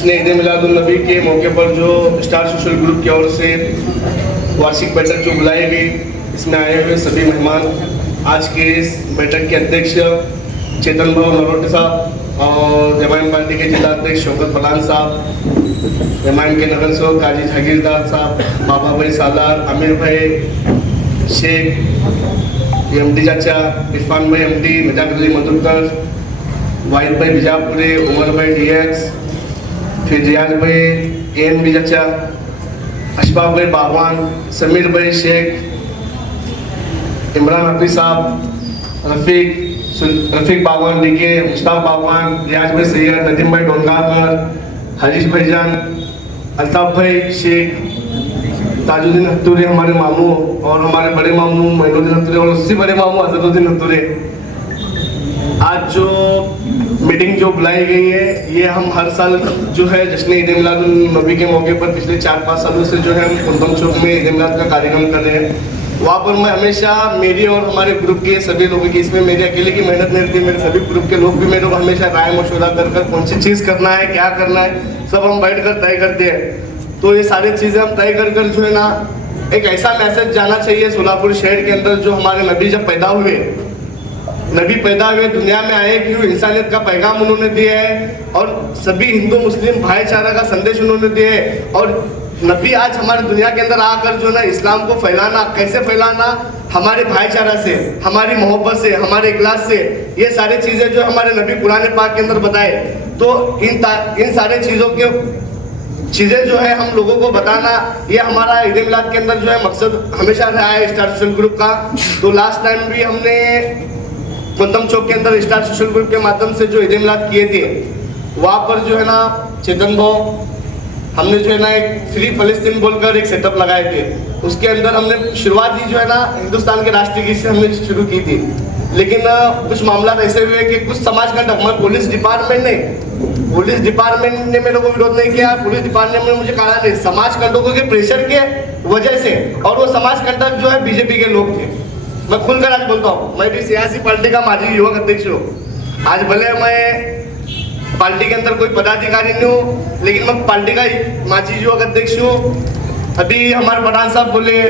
जश्न ईद मिलादुन नबी के मौके पर जो स्टार सोशल ग्रुप की ओर से वार्षिक बैठक जो बुलाई गई, इसमें आए हुए सभी मेहमान, आज के इस बैठक के अध्यक्ष चेतन भाऊ नरोटे साहब और एमआईएम पार्टी के जिला अध्यक्ष शौकत पठान साहब, एमआईएम के नगर सेवक काजी जागीरदार साहब, बाबा भाई सालार, आमिर भाई शेख, एमडी चाचा, इरफान भाई एमडी, मिजाक अली मधुकर, वाहिद भाई बिजापुरे, उमर भाई डीएक्स, फिर रियाज भाई एएनबी चाचा, अशफाक भाई बागवान, समीर भाई शेख, इमरान हफीज साहब, रफीक बागवान डीके, मुश्ताक बागवान, रियाज भाई सैयद, नदीम भाई डोंगाकर, हरीश भाईजान, अल्ताफ भाई शेख, ताजुद्दीन हत्तूरे हमारे मामू और हमारे बड़े मामू मोइनुद्दीन हत्तूरे और उससे बड़े मामू अजहरुद्दीन हत्तूरे। आज जो मीटिंग जो बुलाई गई है, ये हम हर साल जो है जश्न ईद मिलादुन नबी के मौके पर पिछले 4-5 सालों से जो है हम कुंदम चौक में ईद मिलाद का कार्यक्रम कर रहे हैं। वहाँ पर मैं हमेशा मेरी और हमारे ग्रुप के सभी लोगों की, इसमें मेरे अकेले की मेहनत नहीं रहती, मेरे सभी ग्रुप के लोग भी मेरे को हमेशा राय मशवरा कर कौन सी चीज़ करना है, क्या करना है, सब हम बैठ कर तय करते हैं। तो ये सारी चीज़ें हम तय कर जो है ना, एक ऐसा मैसेज जाना चाहिए सोलापुर शहर के अंदर, जो हमारे नबी जब पैदा हुए, दुनिया में आए, क्यों इंसानियत का पैगाम उन्होंने दिया है और सभी हिंदू मुस्लिम भाईचारा का संदेश उन्होंने दिया है। और नबी आज हमारी दुनिया के अंदर आकर जो ना इस्लाम को फैलाना, कैसे फैलाना, हमारे भाईचारा से, हमारी मोहब्बत से, हमारे इखलास से, ये सारी चीज़ें जो हमारे नबी कुरान पाक के अंदर बताए। तो इन सारे चीज़ें जो है हम लोगों को बताना, ये हमारा ईद मिलाद के अंदर जो है मकसद हमेशा रहा है स्टार सोशल ग्रुप का। तो लास्ट टाइम भी हमने कुंदम चौक के अंदर स्टार सोशल ग्रुप के माध्यम से जो ईद मिलाद किए थे, वहाँ पर जो है ना चेतन भाव हमने जो है ना एक फ्री फलस्तीन बोलकर एक सेटअप लगाए थे। उसके अंदर हमने शुरुआत ही जो है ना हिंदुस्तान के राष्ट्रीय गीत से हमने शुरू की थी, लेकिन कुछ मामला ऐसे हुए कि कुछ समाज का हमारे पुलिस डिपार्टमेंट ने मेरे को विरोध नहीं किया। पुलिस डिपार्टमेंट ने मुझे कहा नहीं, समाज कंटकों के प्रेशर के वजह से, और वो समाज कंटक जो है बीजेपी के लोग थे। मैं खुलकर आज बोलता हूँ, मैं भी सियासी पार्टी का माजी युवक अध्यक्ष हूँ। आज भले मैं पार्टी के अंदर कोई पदाधिकारी नहीं हूँ, लेकिन मैं पार्टी का माजी युवक अध्यक्ष हूँ। अभी हमारे पठान साहब बोले,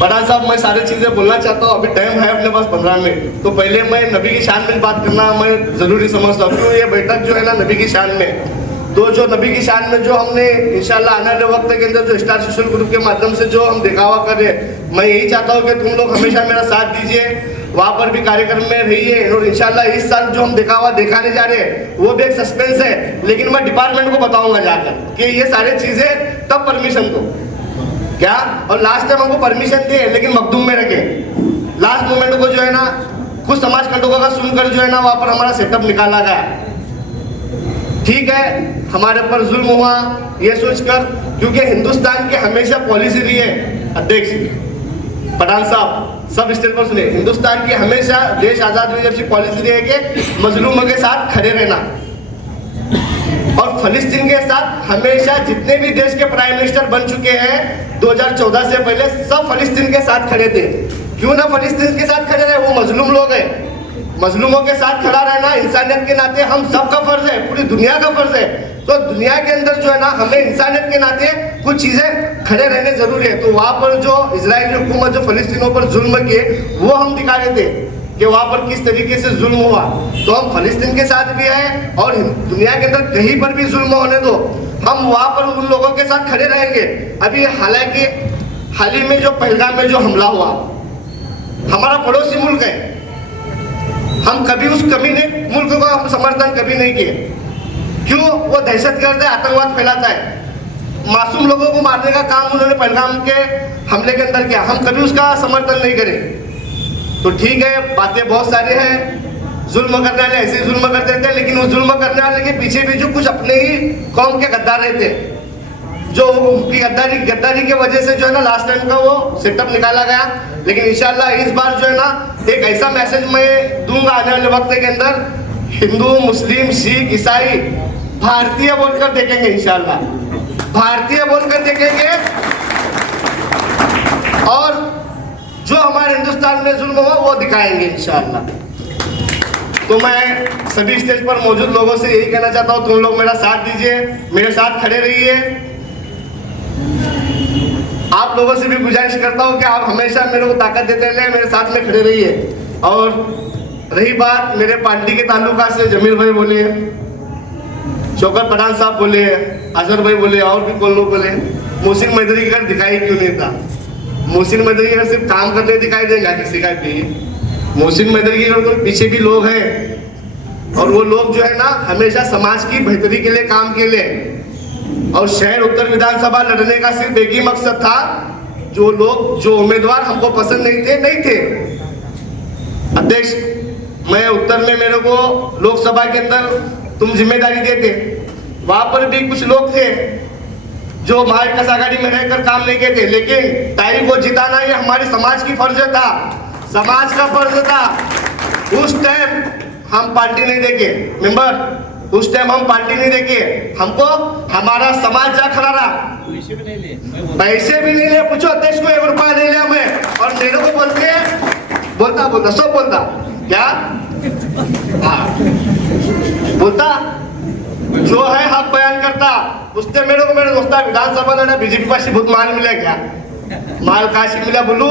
पठान साहब मैं सारी चीज़ें बोलना चाहता हूँ, अभी टाइम है अपने पास 15 मिनट। तो पहले मैं नबी की शान में बात करना मैं ज़रूरी समझता हूँ, क्यों ये बैठक जो है ना नबी की शान में। तो जो नबी की शान में जो हमने इंशाल्लाह आने वाले वक्त के अंदर जो स्टार सोशल ग्रुप के माध्यम से जो हम दिखावा कर रहे हैं, मैं यही चाहता हूँ कि तुम लोग हमेशा मेरा साथ दीजिए, वहाँ पर भी कार्यक्रम में रहिए। और इंशाल्लाह इस साल जो हम दिखाने जा रहे हैं वो भी एक सस्पेंस है, लेकिन मैं डिपार्टमेंट को बताऊंगा जाकर कि ये सारी चीज़ें तब परमिशन दो क्या। और लास्ट टाइम हमको परमिशन दिए, लेकिन मखदूम में रखे। लास्ट मोमेंट को जो है ना कुछ समाज कंटकों का सुनकर जो है ना वहाँ पर हमारा सेटअप निकाला गया। ठीक है, हमारे ऊपर जुल्म हुआ ये सोचकर, क्योंकि हिंदुस्तान की हमेशा पॉलिसी रही है अध्यक्ष पठान साहब, सब स्टेट पर सुने, हिंदुस्तान की हमेशा देश आजाद हुई जब से पॉलिसी रही है कि मजलूमों के साथ खड़े रहना। और फलस्तीन के साथ हमेशा जितने भी देश के प्राइम मिनिस्टर बन चुके हैं 2014 से पहले, सब फलस्तीन के साथ खड़े थे। क्यों ना फलस्तीन के साथ खड़े रहे, वो मजलूम लोग हैं। मजलूमों के साथ खड़ा रहना इंसानियत के नाते हम सब का फर्ज है, पूरी दुनिया का फर्ज है। तो दुनिया के अंदर जो है ना हमें इंसानियत के नाते कुछ चीजें खड़े रहने जरूरी है। तो वहाँ पर जो इजरायली हुकूमत जो फलस्तीनों पर जुल्म किए, वो हम दिखा रहे थे कि वहाँ पर किस तरीके से जुल्म हुआ। तो हम फलस्तीन के साथ भी हैं और दुनिया के अंदर कहीं पर भी जुल्म होने दो, हम वहाँ पर उन लोगों के साथ खड़े रहेंगे। अभी हालांकि हाल ही में जो पहलगाम में जो हमला हुआ, हमारा पड़ोसी मुल्क है, हम कभी उस कमीने मुल्क को हम समर्थन कभी नहीं किए। क्यों? वो दहशतगर्द है, आतंकवाद फैलाता है, मासूम लोगों को मारने का काम उन्होंने पहलगाम के हमले के अंदर किया, हम कभी उसका समर्थन नहीं करें। तो ठीक है, बातें बहुत सारी हैं, जुल्म करने वाले ऐसे जुल्म करते रहते हैं, लेकिन वो जुल्म करने वाले के पीछे भी जो कुछ अपने ही कौम के गद्दार रहते, जो उनकी गद्दारी की वजह से जो है ना लास्ट टाइम का वो सेटअप निकाला गया। लेकिन इंशाल्लाह इस बार जो है ना एक ऐसा मैसेज मैं दूंगा आने वाले वक्त के अंदर, हिंदू मुस्लिम सिख ईसाई भारतीय बोलकर देखेंगे, इंशाल्लाह भारतीय बोलकर देखेंगे। और जो हमारे हिंदुस्तान में जुल्म हुआ वो दिखाएंगे इंशाल्लाह। तो मैं सभी स्टेज पर मौजूद लोगों से यही कहना चाहता हूँ, तुम लोग मेरा साथ दीजिए, मेरे साथ खड़े रहिए। आप लोगों से भी गुजारिश करता हूँ कि आप हमेशा मेरे को ताकत देते रहे, मेरे साथ में खड़े रहिए। और रही बात मेरे पार्टी के ताल्लुका से, जमील भाई बोले, शौकत पठान साहब बोले, अजहर भाई बोले, और भी कौन लोग बोले, मोहसिन मैदरी का दिखाई क्यों नहीं था? मोहसिन मैदरी का सिर्फ काम करने दिखाई देगा किसी का भी? मोहसिन मैदरी के पीछे भी लोग हैं, और वो लोग जो है ना हमेशा समाज की बेहतरी के लिए काम के लिए, और शहर उत्तर विधानसभा लड़ने का सिर्फ एक ही मकसद था, जो लोग जो उम्मीदवार हमको पसंद नहीं थे। अध्यक्ष, मैं उत्तर में मेरे को लोकसभा के अंदर तुम जिम्मेदारी देते, वहां पर भी कुछ लोग थे जो महाविकास आघाड़ी में रहकर काम नहीं किए थे, लेकिन ताई को जिताना ये हमारे समाज की फर्ज था, समाज का फर्ज था। उस टाइम हम पार्टी नहीं देखे मेंबर, उस टाइम हम पार्टी नहीं देखे, हमको हमारा समाज जा खड़ा रहा, पैसे भी नहीं ले, पूछो अध्यक्ष को 1 रुपया नहीं लिया मैं, और मेरे को बोलता सब बोलता क्या, हाँ बोलता जो है हक बयान करता। उससे मेरे को मेरे दोस्ता विधानसभा लड़ा, बीजेपी पास बहुत माल मिला, क्या माल काशी मिला बोलू,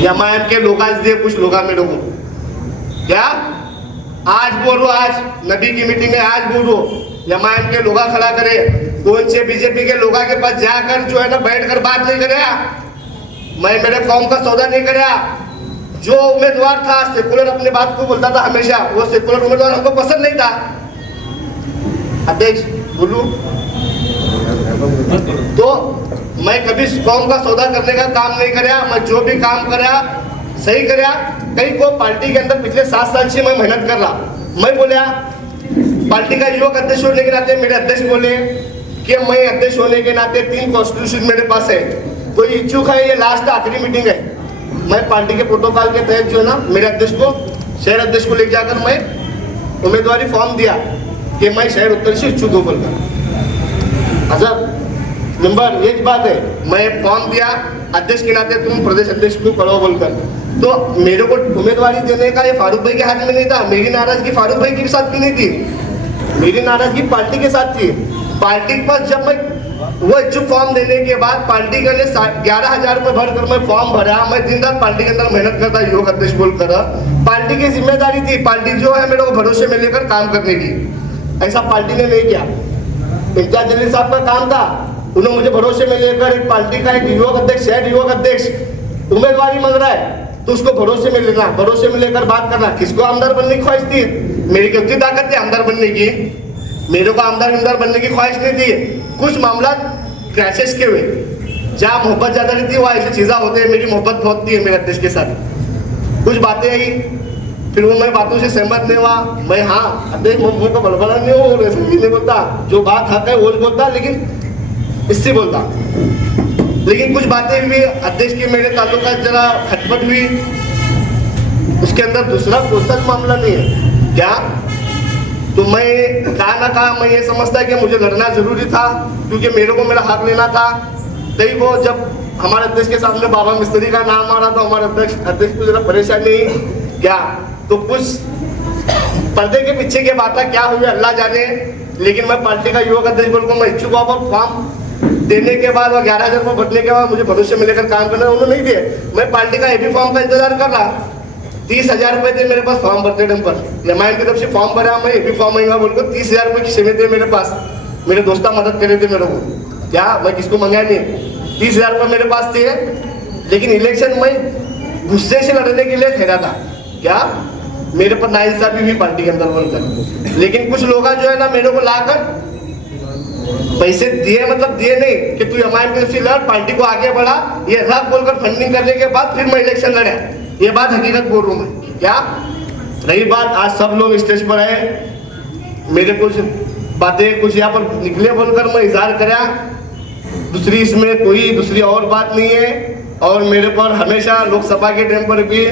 या मैं के लोग दिए कुछ लोग मेरे को, क्या आज बोलो, आज नबी की मीटिंग है, आज बोलो जमायत के लोग खड़ा करे, कौन से बीजेपी के लोगों के पास जाकर जो है ना बैठकर बात नहीं करे, मैं मेरे कौम का सौदा नहीं करे। जो उम्मीदवार था सेकुलर अपने बात को बोलता था हमेशा, वो सेकुलर उम्मीदवार हमको पसंद नहीं था। अध्यक्ष बोलू तो मैं कभी कौम का सौदा करने का काम नहीं कराया, मैं जो भी काम कराया सही कराया। कई को पार्टी के अंदर पिछले 7 साल से मैं मेहनत कर रहा, मैं बोलिया पार्टी का युवक अध्यक्ष होने के नाते मेरे अध्यक्ष बोले कि मैं अध्यक्ष होने के नाते 3 कॉन्स्टिट्यूशन मेरे पास है, कोई इच्छुक है, ये लास्ट आखिरी मीटिंग है। मैं पार्टी के प्रोटोकॉल के तहत जो है ना मेरे अध्यक्ष को, शहर अध्यक्ष को ले जाकर मैं उम्मीदवारी फॉर्म दिया कि मैं शहर उत्तर से इच्छुक हूँ बोलकर। अच्छा मेंबर ये बात है, मैं फॉर्म दिया अध्यक्ष के नाते, तुम प्रदेश अध्यक्ष को करो बोलकर, तो मेरे को उम्मीदवारी देने का ये फारूक भाई के हाथ में नहीं था। मेरी नाराजगी फारूक भाई के साथ भी नहीं थी, मेरी नाराजगी पार्टी के साथ थी। पार्टी के पास जब मैं वो इच्छुक फॉर्म देने के बाद पार्टी के लिए 11,000 रुपये भर कर मैं फॉर्म भरा, मैं दिन रात पार्टी के अंदर मेहनत करता युवक अध्यक्ष बोलकर। पार्टी की जिम्मेदारी थी, पार्टी जो है मेरे को भरोसे में लेकर काम करने की, ऐसा पार्टी ने नहीं किया। इम्तियाज जलील साहब का काम था, उन्होंने मुझे भरोसे में लेकर एक पार्टी का एक युवक अध्यक्ष, शहर युवक अध्यक्ष उम्मीदवारी मांग रहा है तो उसको भरोसे में लेना, भरोसे में लेकर बात करना। किसको आमदार बनने की ख्वाहिश थी? मेरी कितनी ताकत थी आमदार बनने की? मेरे को आमदार बनने की ख्वाहिश नहीं थी। कुछ मामला क्रैशेस के हुए, जहाँ मोहब्बत ज्यादा नहीं थी, वहाँ ऐसी चीज़ें होते हैं। मेरी मोहब्बत बहुत थी मेरे अध्यक्ष के साथ, कुछ बातें आई, फिर वो मैं बातों से सहमत नहीं हुआ। मैं हाँ अध्यक्ष मुंह को बलबला नहीं हूँ, नहीं बोलता, जो बात हक है वो बोलता, लेकिन इससे बोलता। लेकिन कुछ बातें हुई अध्यक्ष की मेरे ताल्लुका जरा खटपट हुई, उसके अंदर दूसरा कोई सा मामला नहीं है क्या। तो मैं कहा ना कहा मैं ये समझता कि मुझे लड़ना जरूरी था, क्योंकि मेरे को मेरा हक लेना था। कई वो जब हमारे अध्यक्ष के सामने बाबा मिस्त्री का नाम आ रहा था, हमारे अध्यक्ष को जरा परेशानी क्या, तो कुछ पर्दे के पीछे की बातें क्या हुई अल्लाह जाने। लेकिन मैं पार्टी का युवक अध्यक्ष बोलकर मैं इच्छुक हुआ, फॉर्म देने के बाद, 11,000 रुपये भरने के बाद मुझे भरोसे में लेकर काम करना, उन्होंने नहीं दिए। मैं पार्टी का एबी फॉर्म का इंतजार कर रहा, 30,000 रुपये थे मेरे पास फॉर्म भरते टाइम पर। जमायत की तरफ से फॉर्म भरा, मैं एबी फॉर्म आएगा बोलकर 30,000 रुपये खिसे में थे मेरे पास। मेरे दोस्त मदद करे थे मेरे को, क्या मैं किसको मंगाया नहीं, 30,000 रुपये मेरे पास थे। लेकिन इलेक्शन में गुस्से से लड़ने के लिए ठहरा था, क्या मेरे पर नाइंसाफी हुई पार्टी के अंदर बोलकर। लेकिन कुछ लोग जो है ना मेरे को लाकर पैसे दिए, मतलब दिए नहीं कि तू एमआईएम से लड़, पार्टी को आगे बढ़ा, ये सब बोलकर फंडिंग करने के बाद फिर मैं इलेक्शन लड़ा। ये बात हकीकत बोल रहा हूँ मैं, क्या रही बात। आज सब लोग स्टेज पर आए, मेरे कुछ बातें कुछ यहाँ पर निकले बोलकर मैं इजहार कराया, दूसरी इसमें कोई दूसरी और बात नहीं है। और मेरे पर हमेशा लोकसभा के टाइम पर भी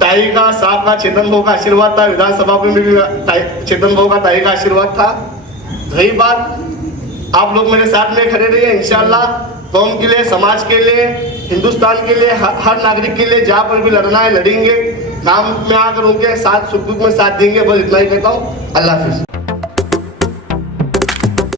ताई का, साहब का, चेतन भाऊ का आशीर्वाद था, विधानसभा में भी चेतन भाऊ का, ताई का आशीर्वाद था। रही बात, आप लोग मेरे साथ में खड़े रहिए, इंशाल्लाह कौम के लिए, समाज के लिए, हिंदुस्तान के लिए, हर नागरिक के लिए जहाँ पर भी लड़ना है लड़ेंगे। काम में आकर उनके साथ सुख दुख में साथ देंगे, बस इतना ही कहता हूँ। अल्लाह हाफिज।